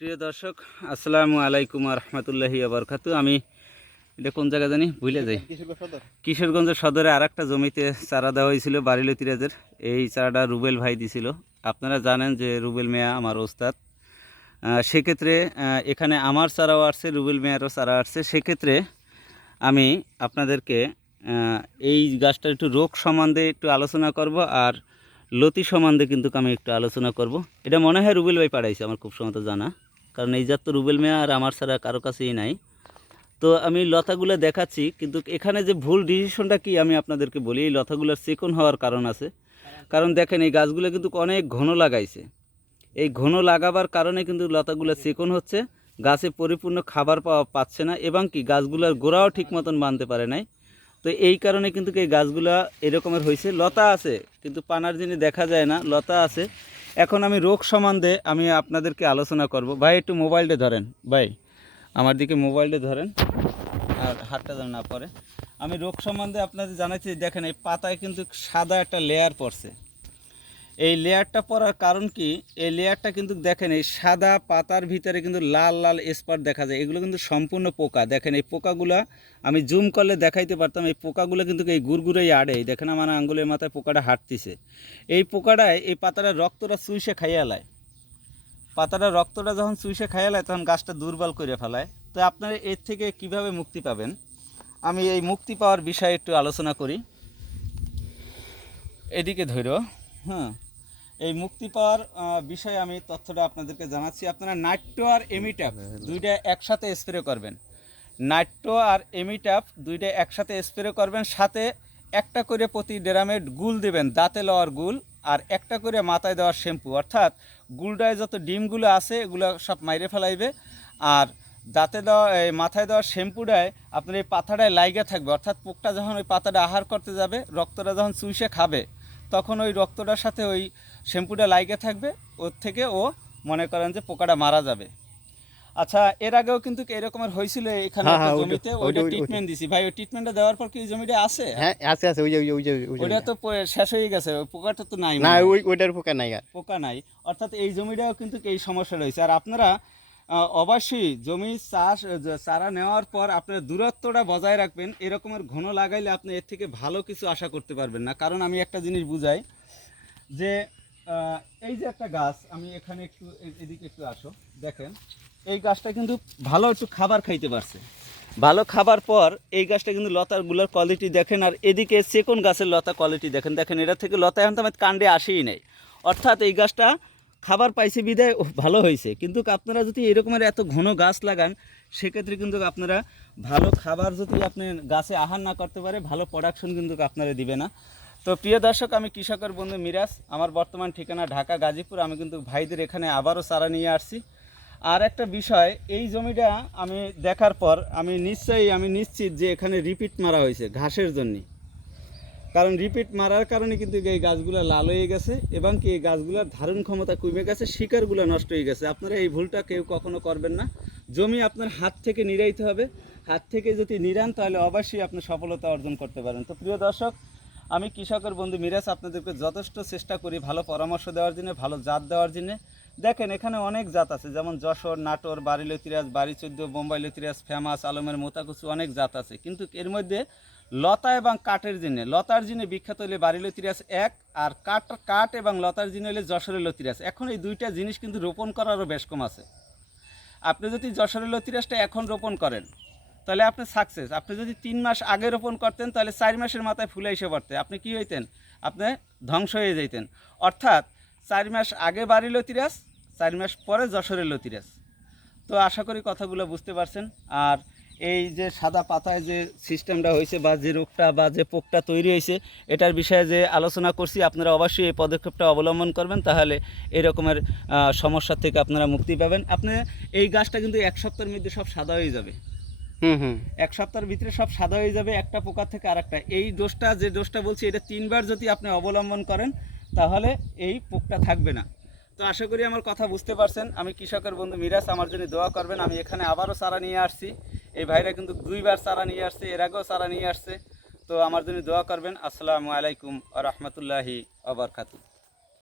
প্রিয় দর্শক আসসালামু আলাইকুম রহমতুল্লাহি আবরকাতু আমি এটা কোন জায়গা জানি? ভুলে যাই। কিশোরগঞ্জের সদরে আর একটা জমিতে চারা দেওয়া হয়েছিল বাড়িল তিরাজের। এই চারাটা রুবেল ভাই দিছিল। আপনারা জানেন যে রুবেল মেয়া আমার ওস্তাদ। সেক্ষেত্রে এখানে আমার চারাও আসছে রুবেল মেয়ারও চারা আসছে। সেক্ষেত্রে আমি আপনাদেরকে এই গাছটার একটু রোগ সম্বন্ধে একটু আলোচনা করব আর লতি সম্বন্ধে কিন্তু আমি একটু আলোচনা করব। এটা মনে হয় রুবেল ভাই পাড়াইছে আমার খুব সময় জানা। কারণ এই জাত তো রুবেল মিয়া আর আমার ছাড়া কারও কাছেই নাই। তো আমি লতাগুলো দেখাচ্ছি, কিন্তু এখানে যে ভুল ডিসিশনটা কি আমি আপনাদেরকে বলি, এই লতাগুলোর চেকন হওয়ার কারণ আছে। কারণ দেখেন, এই গাছগুলো কিন্তু অনেক ঘন লাগাইছে। এই ঘন লাগাবার কারণে কিন্তু লতাগুলো চেকন হচ্ছে, গাছে পরিপূর্ণ খাবার পাওয়া পাচ্ছে না, এবং কি গাছগুলোর গোড়াও ঠিক মতন বাঁধতে পারে নাই। তো এই কারণে কিন্তু এই গাছগুলা এরকমের হয়েছে লতা আছে, কিন্তু পানার জিনিস দেখা যায় না, লতা আছে। এখন আমি রোগ সম্বন্ধে আমি আপনাদেরকে আলোচনা করব। ভাই, একটু মোবাইলটা ধরেন। ভাই, আমার দিকে মোবাইলটা ধরেন। আর হাতটা যেন না, পরে। আমি রোগ সম্বন্ধে আপনাদের জানাচ্ছি, দেখেন এই পাতায় কিন্তু সাদা একটা লেয়ার পড়ছে। এই লেয়ারটা পড়ার কারণ কি? এই লেয়ারটা কিন্তু দেখেন, এই সাদা পাতার ভিতরে কিন্তু লাল লাল স্পট দেখা যায়। এগুলো কিন্তু সম্পূর্ণ পোকা। দেখেন, এই পোকাগুলা আমি জুম করলে দেখাইতে পারতাম, এই পোকাগুলো কিন্তু এই গুড়গুড়েই আড়ে। দেখেন, আমার আঙ্গুলের মাথায় পোকাটা হাঁটতিছে। এই পোকাটায় এই পাতাটা রক্তটা চুইসে খাইয়া লায়। পাতাটা রক্তটা যখন চুইসে খাইয়া লায়, তখন গাছটা দুর্বল করে ফেলায়। তো আপনারা এর থেকে কীভাবে মুক্তি পাবেন? আমি এই মুক্তি পাওয়ার বিষয়ে একটু আলোচনা করি। এদিকে ধরো হ্যাঁ। এই মুক্তি পাওয়ার বিষয়ে আমি তথ্যটা আপনাদেরকে জানাচ্ছি। আপনারা নাট্য আর এমিট্যাপ দুইটা একসাথে স্প্রে করবেন। নাট্য আর এমিট্যাপ দুইটা একসাথে স্প্রে করবেন, সাথে একটা করে প্রতি ড্রামে গুল দেবেন, দাঁতে লওয়ার গুল, আর একটা করে মাথায় দেওয়ার শ্যাম্পু। অর্থাৎ গুলটায় যত ডিমগুলো আছে, এগুলো সব মাইরে ফেলাইবে। আর দাঁতে দেওয়া, এই মাথায় দেওয়ার শ্যাম্পুটায় আপনার এই পাতাটায় লাইগা থাকবে। অর্থাৎ পোকটা যখন ওই পাতাটা আহার করতে যাবে, রক্তটা যখন চুইসে খাবে তখন ওই রক্তটার সাথে ওই শ্যাম্পুটা লাইগে থাকবে ওর থেকে ও মনে করেন যে পোকাটা মারা যাবে। আচ্ছা এর আগেও কিন্তু এরকমের হয়েছিল এখানে হ্যাঁ, হ্যাঁ, জমিতে ওইটা- ট্রিটমেন্ট দিছি। ভাই ওই ট্রিটমেন্টটা দেওয়ার পর কি জমিটা আছে? হ্যাঁ আছে আছে ওই যে ওই যে ওই যে ওইটা তো শেষ হয়ে গেছে পোকাটা তো নাই না ওই ওইটার পোকা নাই আর। পোকা নাই। অর্থাৎ এই জমিটাও কিন্তু এই সমস্যা রয়েছে। আর আপনারা অবশ্যই জমি চাষ চারা নেওয়ার পর আপনার দূরত্বটা বজায় রাখবেন। এরকমের ঘন লাগাইলে আপনি এর থেকে ভালো কিছু আশা করতে পারবেন না। কারণ আমি একটা জিনিস বুঝাই যে এই যে একটা গাছ, আমি এখানে একটু এদিকে একটু আসো। দেখেন, এই গাছটা কিন্তু ভালো একটু খাবার খাইতে পারছে। ভালো খাবার পর এই গাছটা কিন্তু লতারগুলোর কোয়ালিটি দেখেন, আর এদিকে সেকোন গাছের লতা কোয়ালিটি দেখেন। দেখেন, এটা থেকে লতা এখন তো আমার কাণ্ডে আসেই নেই। অর্থাৎ এই গাছটা খাবার পাইছে, বিদায় ভালো হয়েছে। কিন্তু আপনারা যদি এরকমের এত ঘন গাছ লাগান, সেক্ষেত্রে কিন্তু আপনারা ভালো খাবার যদি আপনি গাছে আহার না করতে পারে, ভালো প্রোডাকশন কিন্তু আপনারা দিবে না। তো প্রিয় দর্শক, আমি কৃষকের বন্ধু মিরাজ। আমার বর্তমান ঠিকানা ঢাকা, গাজীপুর। আমি কিন্তু ভাইদের এখানে আবারও চারা নিয়ে আসছি। আর একটা বিষয়, এই জমিটা আমি দেখার পর আমি নিশ্চয়ই, আমি নিশ্চিত যে এখানে রিপিট মারা হয়েছে, ঘাসের জন্যে। কারণ রিপিট মারার কারণে কিন্তু এই গাছগুলো লাল হয়ে গেছে এবং কি এই গাছগুলোর ধারণ ক্ষমতা কমে গেছে, শিকারগুলো নষ্ট হয়ে গেছে। আপনারা এই ভুলটা কেউ কখনো করবেন না। জমি আপনার হাত থেকে নিরাইতে হবে। হাত থেকে যদি নিরান, তাহলে অবশ্যই আপনি সফলতা অর্জন করতে পারেন। তো প্রিয় দর্শক, আমি কৃষকের বন্ধু মিরাজ আপনাদেরকে যথেষ্ট চেষ্টা করি ভালো পরামর্শ দেওয়ার জন্য, ভালো জাত দেওয়ার জন্য। দেখেন, এখানে অনেক জাত আছে, যেমন যশোর, নাটোর বাড়ি লতিরাজ বাড়ি চোদ্দ বোম্বাই লতিরাজ ফেমাস, আলমের, মোতাকুচু, অনেক জাত আছে। কিন্তু এর মধ্যে লতা এবং কাঠের জিনে। লতার জিনে বিখ্যাত হলে বাড়ি লতিরাজ এক আর কাঠ কাঠ এবং লতার জিনে হলে যশোরের লতিরাজ এখন এই দুইটা জিনিস কিন্তু রোপণ করারও বেশ কম আছে। আপনি যদি যশোরের লতিরাজটা এখন রোপণ করেন, তাহলে আপনি সাকসেস আপনি যদি তিন মাস আগে রোপণ করতেন, তাহলে চার মাসের মাথায় ফুলে এসে পড়তে। আপনি কি হইতেন? আপনি ধ্বংস হয়ে যেতেন অর্থাৎ চার মাস আগে বাড়ি লতিরাজ চার মাস পরে যশোরের লতিরাজ তো আশা করি কথাগুলো বুঝতে পারছেন। আর এই যে সাদা পাতায় যে সিস্টেমটা হয়েছে বা যে রোগটা বা যে পোকটা তৈরি হয়েছে এটার বিষয়ে যে আলোচনা করছি আপনারা অবশ্যই এই পদক্ষেপটা অবলম্বন করবেন তাহলে এই রকমের সমস্যা থেকে আপনারা মুক্তি পাবেন। আপনি এই গাছটা কিন্তু এক সপ্তাহের মধ্যে সব সাদা হয়ে যাবে। হুম হুম। এক সপ্তাহের ভিতরে সব সাদা হয়ে যাবে একটা পোকা থেকে আরেকটা। এই দোষটা যে দোষটা বলছি এটা তিনবার যদি আপনি অবলম্বন করেন তাহলে এই পোকটা থাকবে না। তো আশা করি আমার কথা বুঝতে পারছেন। আমি কৃষকের বন্ধু মিরাজ আমার জন্য দোয়া করবেন। আমি এখানে আবারও চারা নিয়ে আসছি। এই ভাইরা কিন্তু দুইবার সারা নিয়ে আসছে, এর আগেও চারা নিয়ে আসছে। তো আমার জন্য দোয়া করবেন। আসসালামু আলাইকুম আ রহমতুল্লাহি আবরকাতু